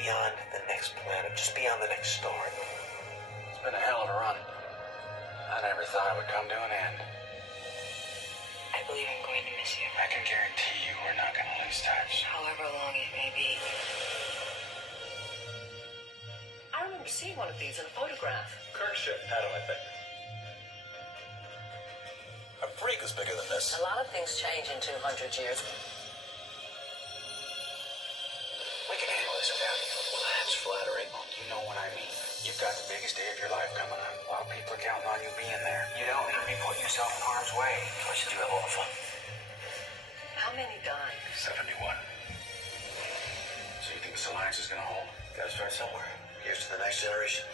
beyond the next planet, just beyond the next star. It's been a hell of a run. I never thought it would come to an end. I believe I'm going to miss you. I can guarantee you we're not going to lose touch. However long it may be. I remember seeing one of these in a photograph. Kirk should have had him, I think. A freak is bigger than this. A lot of things change in 200 years. We can handle this without you. Well, that's flattering. You know what I mean. You've got the biggest day of your life coming up. A lot of people are counting on you being there. You don't need to be putting yourself in harm's way. Plus, you do have a lot of fun. How many died? 71. So you think this alliance is going to hold? Gotta start somewhere. Here's to the next generation.